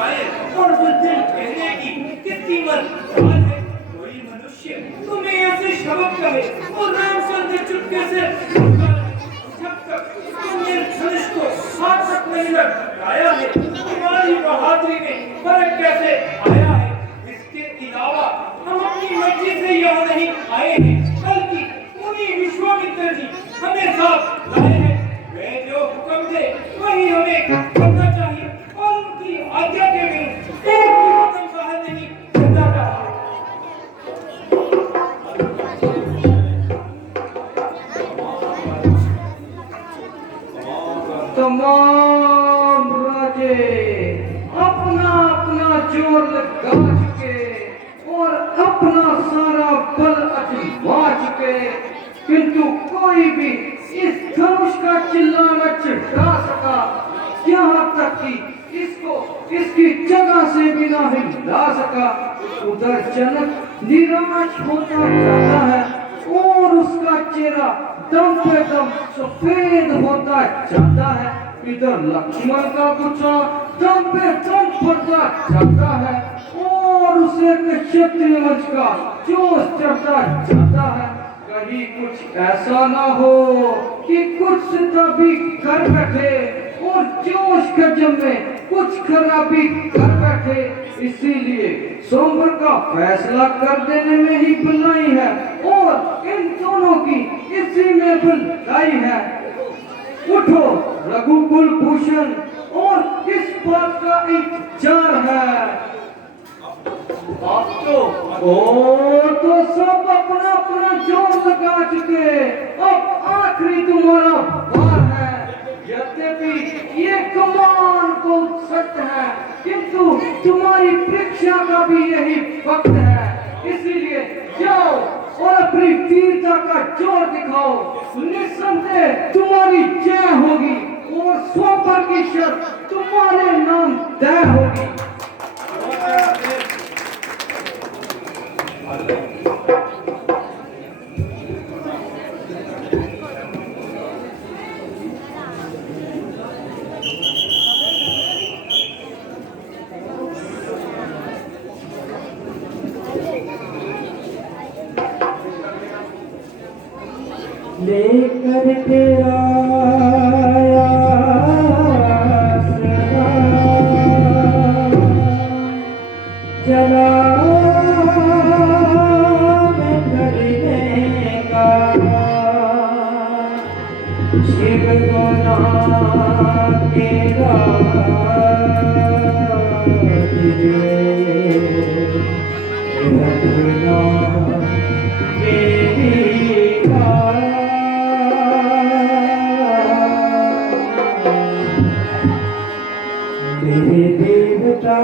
शायर और बुलबुल कहने की कितनी मजाल है। कोई मनुष्य तुम्हें ऐसे शब्द कहे और राम संग चुपके से जब तक तुमने धनुष को हाथ तक नहीं लगाया है, तुम्हारी बहादुरी में फर्क कैसे आया है। इसके अलावा हम अपनी मर्जी से यहाँ नहीं आए हैं, बल्कि मुनि विश्वामित्र जी हमें साथ लाए हैं। वे जो हुक्म दे वही हमें करना चाहिए और उनकी आज्ञा के विरुद्ध एक भी कदम बाहर नहीं चलना चाहिए। तमाम राजे अपना अपना जोर लगा चुके और अपना सारा बल आजमा चुके, किंतु कोई भी इस धनुष का चिल्ला न चिढ़ा सका। यहाँ तक कि इसको इसकी जगह से भी ना हिला सका। उधर जनक निराश होता जाता है और उसका चेहरा दम पे दम सफेद होता जाता है। इधर लक्ष्मण का गुस्सा दम पे दम बढ़ता जाता है और उसे क्षत्रिय वंश का जोश चढ़ता जाता है। कहीं कुछ ऐसा ना हो कि कुछ तभी कर बैठे और जोश के जमे कुछ खराबी कर बैठे। इसीलिए सोमवार का फैसला कर देने में ही बुलाई है और इन दोनों की इसी में बुलाई है। उठो रघुकुल भूषण, और किस बात का इंतजार है। अब तो सब अपना अपना जोर लगा चुके, अब आखिरी तुम्हारा बार है। यद्यपि ये कमान को सच है, किंतु तुम्हारी परीक्षा का भी यही वक्त है। इसीलिए जाओ और अपनी वीरता का जोर दिखाओ। निस्संदेह तुम्हारी जय होगी और स्वपर की शर्त तुम्हारे नाम तय होगी। लेकर के आया जला में करने का शिव गुना तेरा मेरे देवता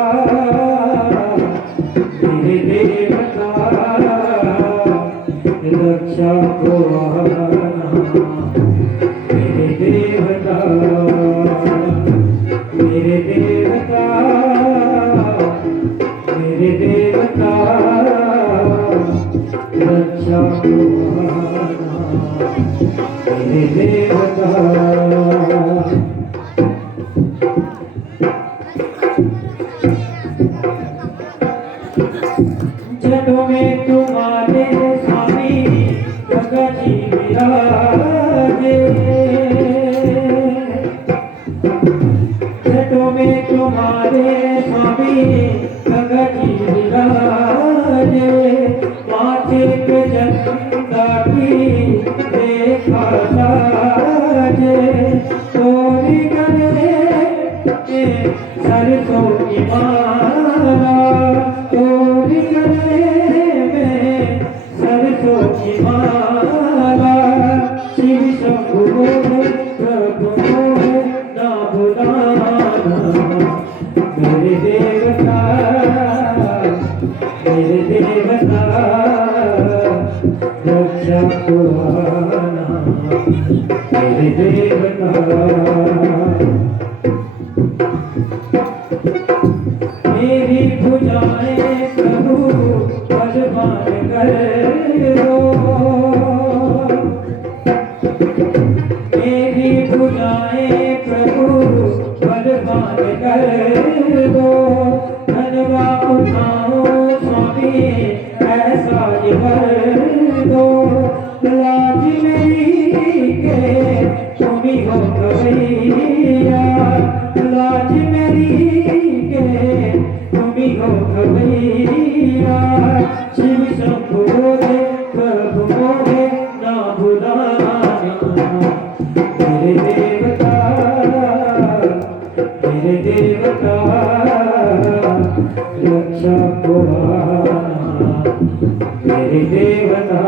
रक्षा को आना। मेरे देवता मेरे देवता मेरे देवता रक्षा को आना। मेरे देवता जटों में तुम्हारे स्वामी गंगा जी विराजे। जटों में तुम्हारे स्वामी गंगा जी विराजे। माथे पे चंदा की रेखा साजे। तोरी गले में सरसों की माला। तोरी गले में सरसों की माला। शिव शंभु प्रभु ना बुलाना। मेरे देवता रक्षा को आना। मेरे देवता मेरी भुजाएं प्रभु बलवान कर दो। मेरी भुजाएं प्रभु बलवान कर दो। रक्षा को आना मेरे देवता।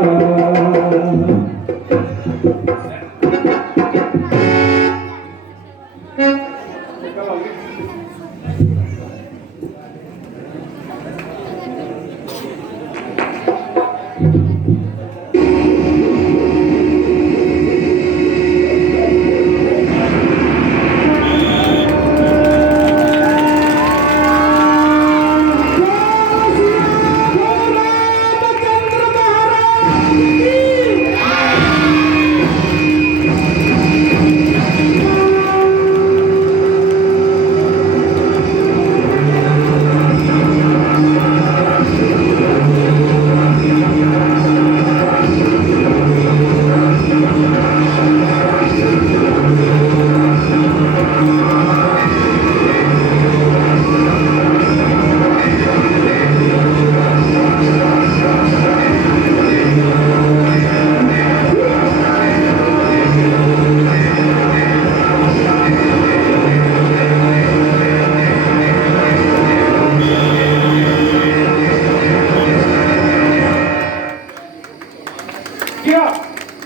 क्या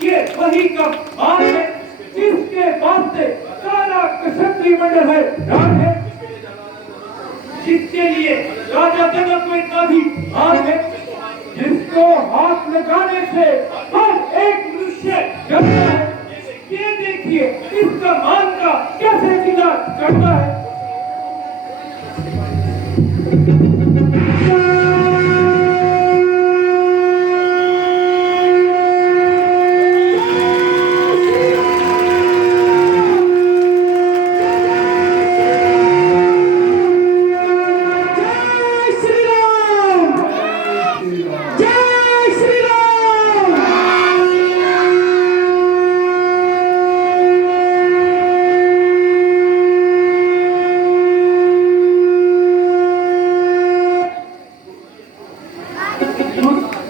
ये वही का मान है जिसके वास्ते सारा क्षत्रिय मंडल है ध्यान है, जिसके लिए राजा जनक को इतना भी मान है, जिसको हाथ लगाने से हर एक मनुष्य डरता है। ये देखिए इसका मान का कैसे किला करता है।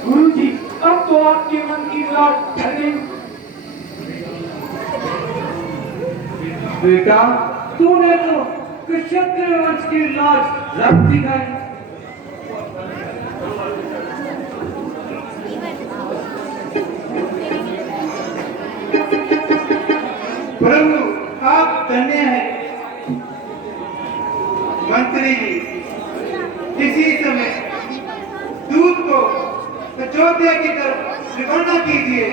गुरुजी, अब तो आपके मन की मुराद है नहीं। बेटा तूने तो क्षत्रिय वंश की लाज रख दिखाई। प्रभु आप धन्य हैं। मंत्री जी इसी समय दूध को अयोध्या की तरफ रवाना कीजिए।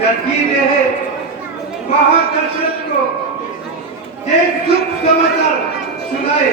जल्दी रहे महादर्शक को एक शुभ समाचार सुनाए।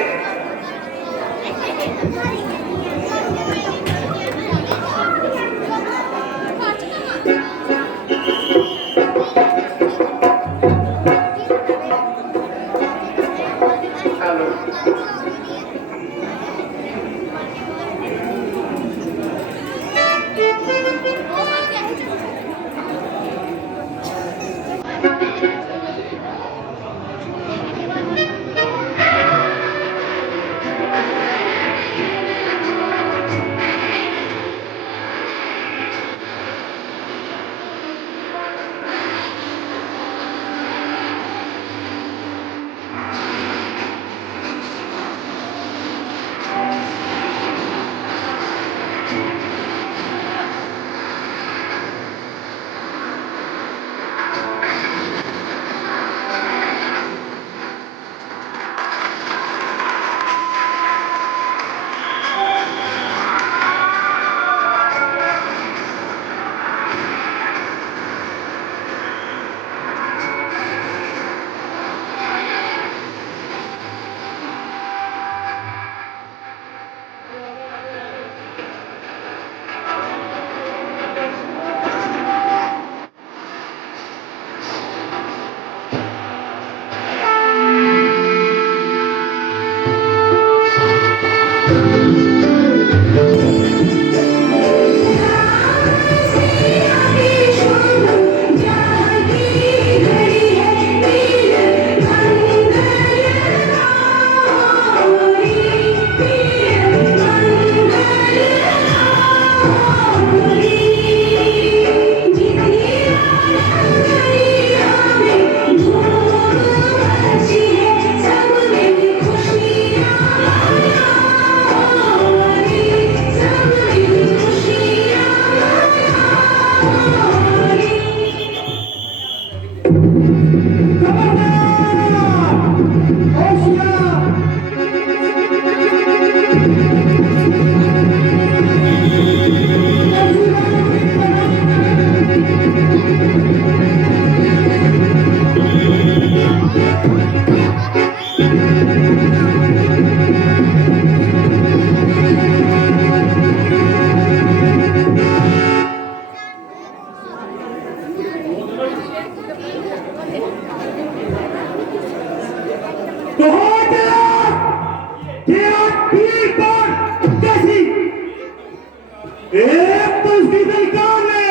एक तो इसकी सरकार ने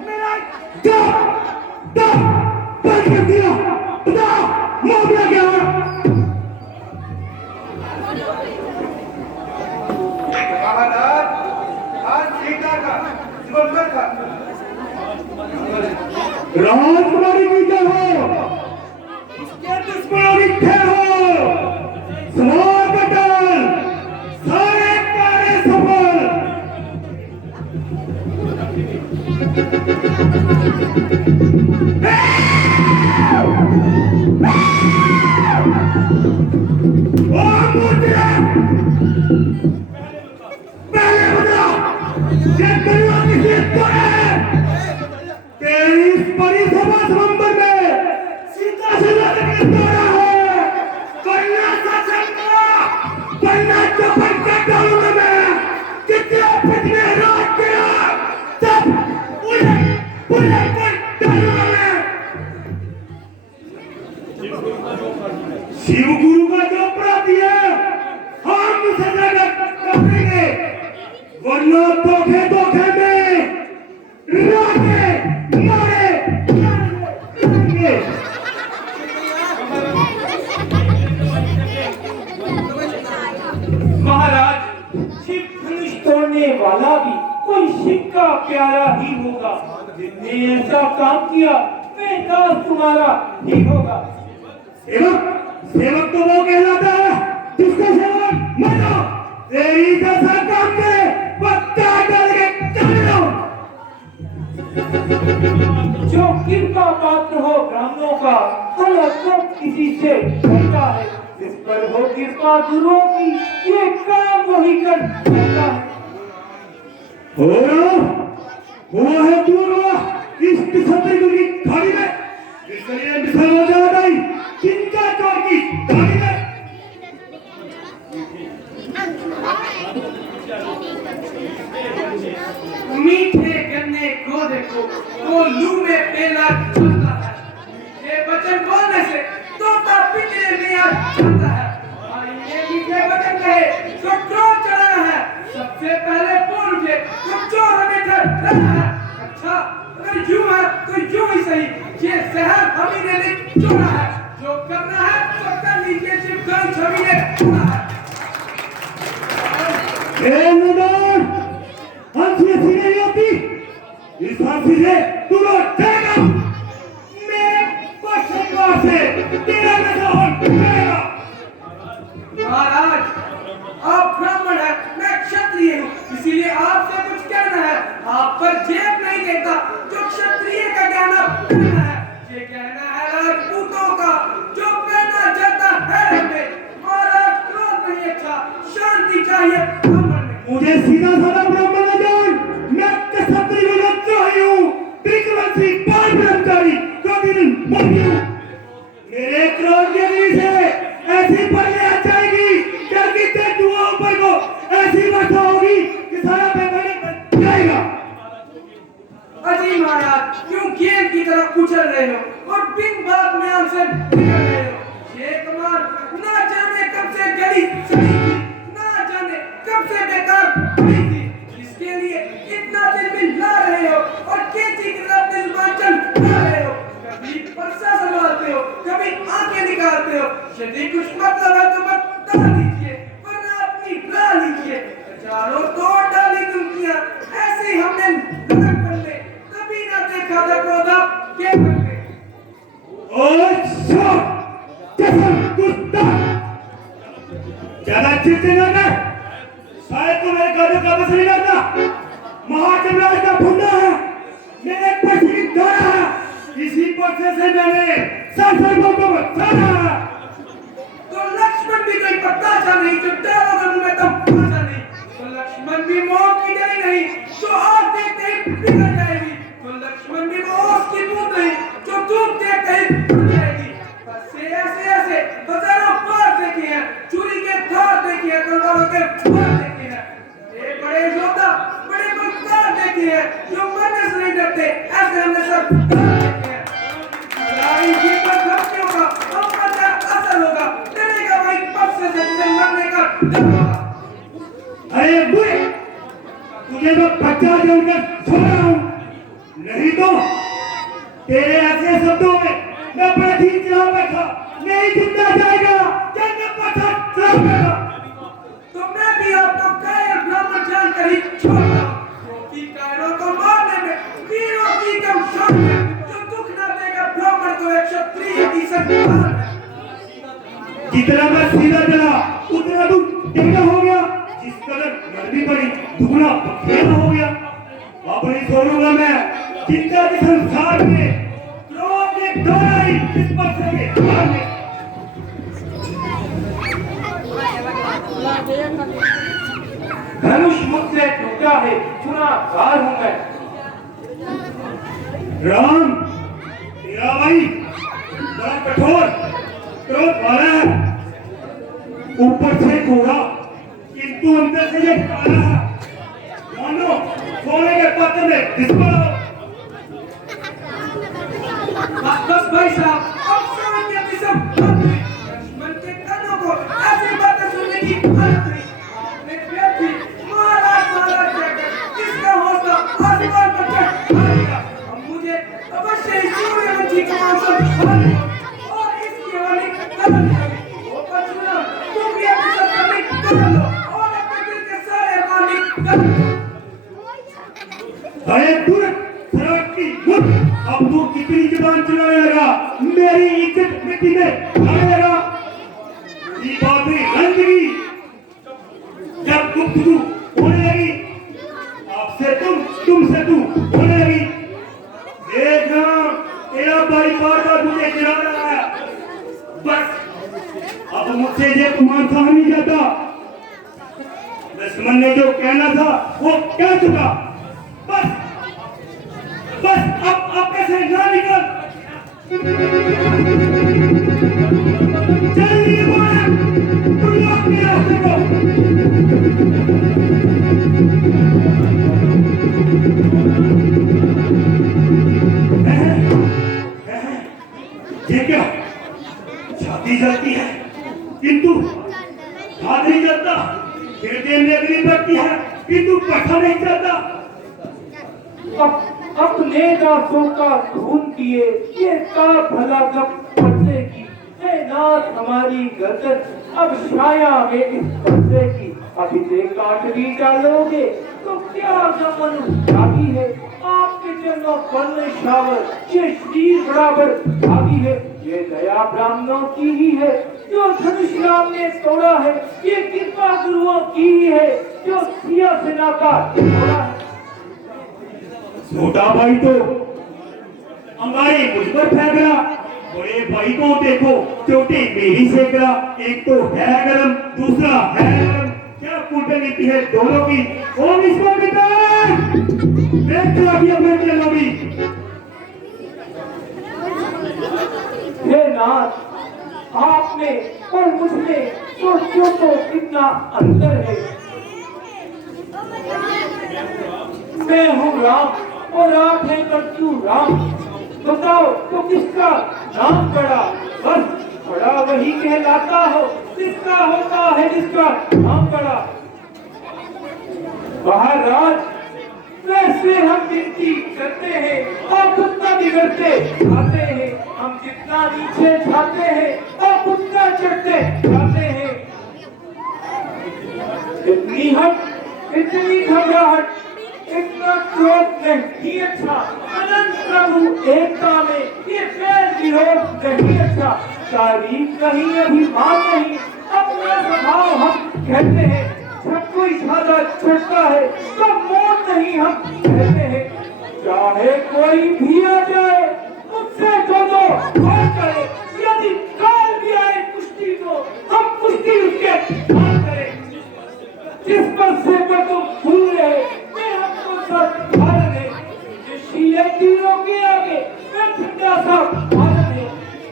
मेरा दम बंद कर दिया। बता मामला क्या है? महाराज, आज सीता का दिवंगत था। राजकुमारी की जय हो, उसके दुश्मनों की जय हो। स्वागत है, सारे कार्य सफल। पहले बताओ, ये दुनिया की जीत तो है। तेरी इस बड़ी सभा समंदर में सीता से लड़ने दौड़ा है। वरना वरना चपन का डालूंगा मैं। कितने पिछले रात के तब उलट उलट कर डालूंगा मैं। शिव गुरु का जो अपराधी है, हम उसे जगत करेंगे। वरना धोखे धोखे में रागे मारे जाएंगे। महाराज, शिव धनुष तोड़ने वाला भी कोई शिव का प्यारा ही होगा। जिसने ऐसा काम किया वह दास तुम्हारा ही होगा। सेवक सेवक तो वो कहलाता है जिसको सेवक मानो। तेरी जैसा काम करे पक्का डाल के कर लो। जो कृपा पात्र हो ब्राह्मणों का, अलग किसी से करता है। जिस पर हो कृपा गुरुओं की, ये काम वही कर सकता है। वो है दूर इस क्षत्रिय की खाड़ी में, इसलिए मिसल हो जाता ही चिंता चोर की गाड़ी में। मीठे गन्ने को देखो, वो लू में पेला चलता है। ये वचन बोलने से तोता पिंजरे में आ जाता है। और ये मीठे वचन कहे तो क्रोध चढ़ा है। सबसे पहले बोल उठे तो चोर हमें डर रहा है। अच्छा, अगर यूं है तो यूं ही सही। ये शहर हमी ने नहीं चुना है। जो करना है तो कर लीजिए, शिवगंज हमी ने चुना है। हंसी ऐसी नहीं होती। इस हंसी से तू लौटेगा। मैं बचपन से तेरा नशा होगा। महाराज, आप ब्राह्मण हैं, मैं क्षत्रिय हूँ, इसीलिए आपसे कुछ कहना है। आप पर जेब नहीं देता जो क्षत्रिय का गहना पहना है। ये कहना है राजपूतों का जो पहना जाता है हमें। महाराज, क्रोध नहीं अच्छा, शांति चाहिए ब्राह्मण में। मुझे सीधा साधा ब्राह्मण न जान। मैं क्षत्रिय विद्रोही हूँ, त्रिकवंशी पाल ब्रह्मचारी, क्रोधी मोही हूँ। मेरे क्रोध के बीच से ऐसी पगड़ी आ जाएगी कि तेरे दुआओं पर को ऐसी वर्षा होगी कि सारा बेगानी बन जाएगा। अजी महाराज, क्यों गेंद की तरह उछल रहे हो और बिन बात में हमसे निकल रहे हो? ये कमान ना जाने कब से गली सड़ी थी, ना जाने कब से बेकार पड़ी थी। इसके लिए इतना दिन भी ला रहे हो और केची की तरफ जुबान चला रहे हो। कभी पर्सा संभालते हो, कभी आंखें निकालते हो। यदि कुछ मतलब है तो बता दीजिए, वरना अपनी राह लीजिए। चारों तोड़ डाली दुनिया, ऐसे ही हमने लड़क बनते, कभी ना देखा था क्रोधा के बनते। ज्यादा चिंता न कर। शायद तू मेरे गाड़ियों का बस नहीं करता। महाजनराज का फुंडा है, मेरे पर्चे की धारा है। इसी पर्चे से मैंने संसार को बचाना है। तो लक्ष्मण भी कोई पत्ता नहीं जो डालोगे मुंह में तुम सरदारों के फौज देखे हैं, ये बड़े योद्धा, बड़े बलदार देखे हैं, जो मरने से नहीं डरते, ऐसे हमने सरदार देखे हैं। लड़ाई जीतकर धमकियों का हमका क्या असर होगा, डरेगा वही पक्ष से जिसे मरने का डर होगा। अरे बुरे, तुझे मैं बच्चा जानकर छोड़ रहा हूँ, नहीं तो तेरे ऐसे शब्दों में मैं बड़ा ठीक चला बैठा, नहीं जिंदा जाएगा, जन्नत पत्थर चला बैठा। तो मैं भी आपको कायर ब्राह्मण जानकर ही छोड़ता हूँ, क्योंकि कायरों को मारने में वीरों की कम शौक है, जो दुख न देगा ब्राह्मण को एक क्षत्रिय की संतान है। जितना मैं सीधा चला उतना तू टेढ़ा हो गया, जिस कदर गर्मी पड़ी दुगना पखेरा हो गया। अब नहीं छोड़ूंगा मैं जिंदा के संसार में, क्रोध ने डराई इस पत्थर के हार में। धनुष मुझसे टूटा है, चुनाकार हूं मैं। राम तेरा भाई बड़ा कठोर क्रोध वाला है, ऊपर से घोड़ा किंतु अंदर से ये काला है, मानो सोने के पात्र में डिस्को। बस भाई साहब, अब समझ के अपनी सब बात हुई। दुश्मन के कानों को ऐसी बातें सुनने की आदत हुई। आपने व्यक्ति महाराज कहकर किसका हौसला आसमान पर चढ़ा दिया। अब मुझे अवश्य ही सूर्यवंशी का मौसम संभालने और इसकी हानि करनी होगी। वो परशुराम, तुम भी अपनी सब करनी कर लो और अपने दिल के सारे मालिक कर लो। अरे दूर सड़क की मुठ, अब तू कितनी जुबान चलाएगा, मेरी इज्जत मिट्टी में आएगा। ये बातें रंजगी जब गुफ्तगू होने लगी, आपसे तुमसे तू होने लगी। देखना तेरा भाई बार बार मुझे गिरा रहा है, बस अब मुझसे ये कुमार सहा नहीं जाता। दुश्मन ने जो कहना था वो कह चुका, बस बस अब कैसे ना निकल। जल्दी बोल, तुम लोग मेरे रास्ते को। ये क्या छाती जलती है किंतु हाथ नहीं चलता, हृदय में अग्नि बढ़ती है किंतु पता नहीं चलता। अपने दासों का खून किए ये का भला कब पर्दे की, हे नाथ हमारी गर्दन अब छाया में इस पर्दे की। अभी से काट भी डालोगे तो क्या गमन भागी है, आपके चरणों पर शावर ये शरीर बराबर भागी है। ये दया ब्राह्मणों की ही है जो धनुष राम ने तोड़ा है, ये कृपा गुरुओं की ही है जो सिया सेना का तोड़ा है। छोटा भाई तो अंगारे मुझ पर फेंक रहा, बड़े भाई को देखो चोटी मेरी सेक रहा। एक तो है गरम दूसरा है गरम, क्या कूटनीति है दोनों की। ओम ईश्वर हे नाथ, आप में और मुझ में सोचो तो कितना अंतर है। मैं हूँ राम और आप हैं परशुराम, बताओ तो किसका नाम पड़ा। बस बड़ा वही कहलाता हो जिसका होता है जिसका नाम पड़ा। महाराज वैसे हम गिनती करते हैं, आप उतना बिगड़ते जाते हैं। हम जितना नीचे जाते हैं आप उतना चढ़ते जाते हैं। इतनी घबराहट इतना क्रोध नहीं अच्छा। अनंत प्रभु एकता में ये फैल विरोध नहीं अच्छा। तारीफ नहीं अभिमान नहीं अपना स्वभाव हम कहते हैं। जब कोई ज्यादा छुटता है तो मौत नहीं हम कहते हैं। चाहे कोई भी आ जाए मुझसे जो कौन करे, यदि काल भी आए कुश्ती को हम कुश्ती उसके साथ करें। जिस पर से पर तुम भूल रहे मैं हमको सब भारत है। शीले तीरों के आगे मैं ठंडा सा भारत है।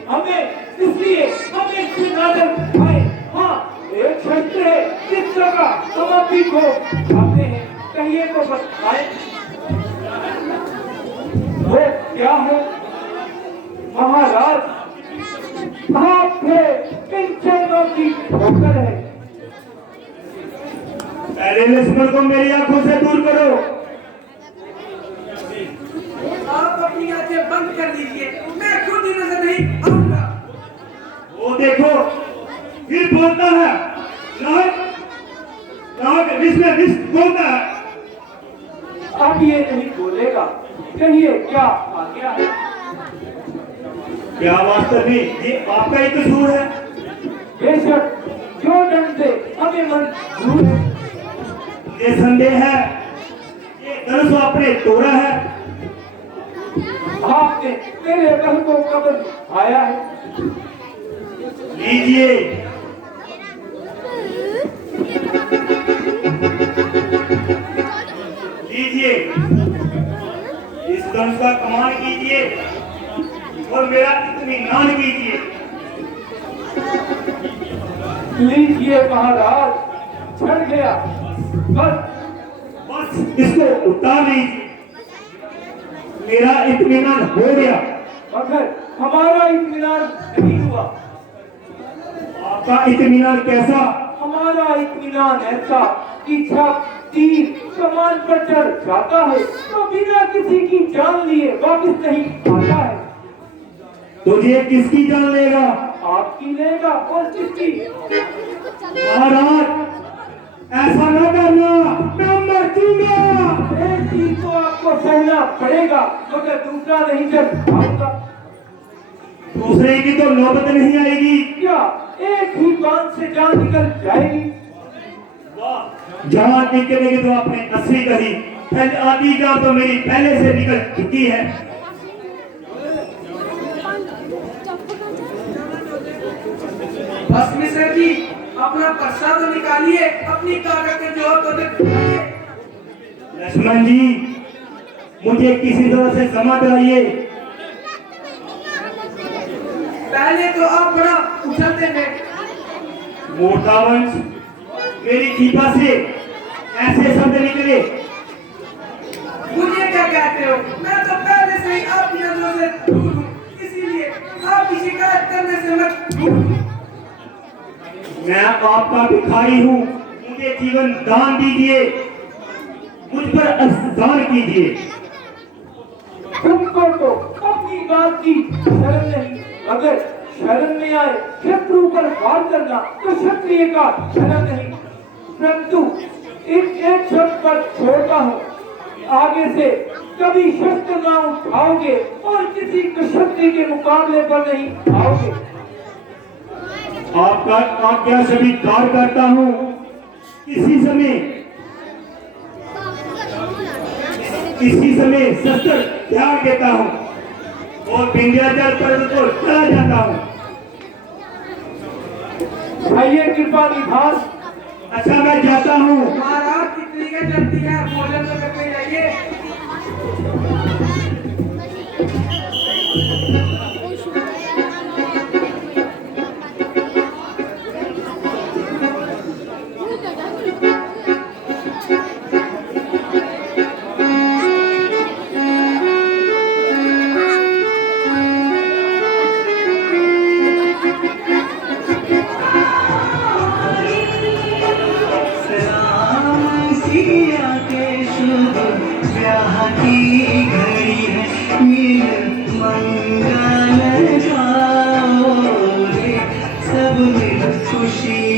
हमें इसलिए हमें नाटक भाई हाँ एक मित्र है चित्रों का, हम अब भी खो आते हैं, कहिए तो बताएं वो क्या है? महाराज आप थे इन चरणों की ठोकर है। पहले लक्ष्मण को मेरी आंखों से दूर करो। आप अपनी आंखें बंद कर दीजिए, मैं खुद ही नजर नहीं आऊंगा। वो देखो फिर बोलता है, नाग नाग विष में विष बोलता है। अब ये नहीं बोलेगा, कहिए क्या आ गया है? क्या वास्तव में ये आपका ही कसूर है? बेशक जो दंड से हमें मंजूर है। ये संदेह है ये धनुष आपने तोड़ा है। आपने मेरे बल को कब्र आया है। लीजिए लीजिए इस धनुष का कमान कीजिए और मेरा इत्मीनान कीजिए। लीजिए महाराज, छड़ गया बस। बस इसको उतार लीजिए, मेरा इत्मीनान हो गया। मगर हमारा इत्मीनान नहीं हुआ। आपका इत्मीनान कैसा? हमारा इत्मीनान ऐसा कि जब तीर कमान पर चढ़ जाता है तो बिना किसी की जान लिए वापस नहीं आता है। तुझे किसकी जान लेगा? आपकी लेगा और किसकी? महाराज ऐसा न करना, मैं मर जाऊंगा। एक चीज तो आपको सहना पड़ेगा मगर दूसरा नहीं कर पाऊंगा। दूसरे की तो नौबत नहीं आएगी। क्या एक ही बात से जान निकल जाएगी? जान निकलेगी तो आपने 80 कही, आधी जान तो मेरी पहले से निकल चुकी है। बस मिश्र जी, अपना पर्चा तो निकालिए, अपनी ताकत के जोर तो दिखाइए। लक्ष्मण जी मुझे किसी तरह से समझ आइए। पहले तो आप बड़ा उछलते थे। मोटावंश मेरी जीभा से ऐसे शब्द निकले। मुझे क्या कहते हो? मैं तो पहले से ही आपकी नजरों से दूर हूँ, इसीलिए आपकी शिकायत करने से मैं दूर हूँ। मैं आपका भिखारी हूँ, मुझे जीवन दान दीजिए, मुझ पर एहसान कीजिए। तुमको तो अपनी बात की शर्म नहीं, अगर शर्म में आए शत्रु पर वार करना तो क्षत्रिय का धर्म नहीं। परंतु एक शब्द पर छोड़ता हूँ, आगे से कभी शस्त्र ना उठाओगे और किसी क्षत्रिय के मुकाबले पर नहीं आओगे। आपका आज्ञा स्वीकार करता हूँ। इसी समय शस्त्र त्याग देता हूँ और विंध्याचल पर्वत को चला जाता हूँ। भाइये कृपा निधान। अच्छा मैं जाता हूँ। महाराज कितनी क्या चलती है, भोजन तो करके जाइए। सब में खुशी